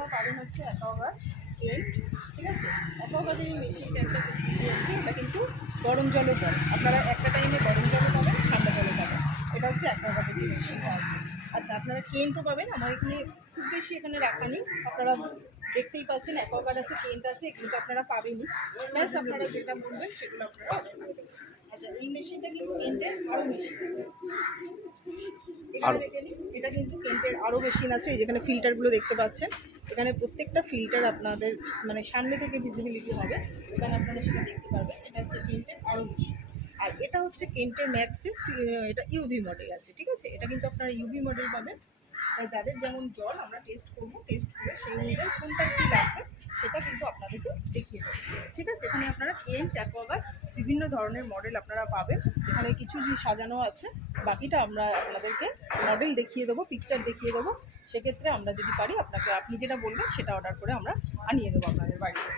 আপনারা পাবেন হচ্ছে অ্যাকোয়াগার্ড কেন্ট, ঠিক আছে। অ্যাকোয়াগার্ডের এই মেশিনটা একটা ফেসিলিটি আছে, এটা কিন্তু গরম জলও দেয়, আপনারা একটা টাইমে গরম জলও পাবেন, ঠান্ডা জলও পাবেন। এটা হচ্ছে অ্যাকোয়াগার্ডের যে মেশিনটা আছে। আচ্ছা, আপনারা কেন্টও পাবেন, আমার এখানে খুব বেশি এখানে রাখা নেই, আপনারা দেখতেই পাচ্ছেন অ্যাকোয়াগার্ড আছে, কেন্ট আছে, এগুলো তো আপনারা পাবেনই। প্লাস আপনারা যেটা বলবেন সেগুলো আপনারা অর্ডার করে দেবেন। আচ্ছা, এই মেশিনটা কিন্তু কেন্টের আরও মেশিন আছে, এখানে দেখে নিন, এটা কিন্তু কেন্টের আরও মেশিন আছে। এই যেখানে ফিল্টারগুলো দেখতে পাচ্ছেন, এখানে প্রত্যেকটা ফিল্টার আপনাদের মানে সামনে থেকে ভিজিবিলিটি হবে, এখানে আপনারা সেটা দেখতে পারবেন। এটা হচ্ছে কেন্টের আরও মেশিন। আর এটা হচ্ছে কেন্টের ম্যাক্সে, এটা ইউভি মডেল আছে, ঠিক আছে। এটা কিন্তু আপনারা ইউভি মডেল পাবেন। যাদের যেমন জল আমরা টেস্ট করবো, টেস্ট করে সেই অনুযায়ী কোনটা কী লাগবে সেটা কিন্তু আপনাদেরকে দেখিয়ে দেবো, ঠিক আছে। এখানে আপনারা কেন্ট, অ্যাকোয়াগার্ড বিভিন্ন ধরনের মডেল আপনারা পাবেন। এখানে কিছু যে সাজানো আছে, বাকিটা আমরা আপনাদেরকে মডেল দেখিয়ে দেবো, পিকচার দেখিয়ে দেবো। সেক্ষেত্রে আমরা যদি পারি আপনাকে, আপনি যেটা বলবেন সেটা অর্ডার করে আমরা আনিয়ে দেবো আপনাদের বাড়িতে।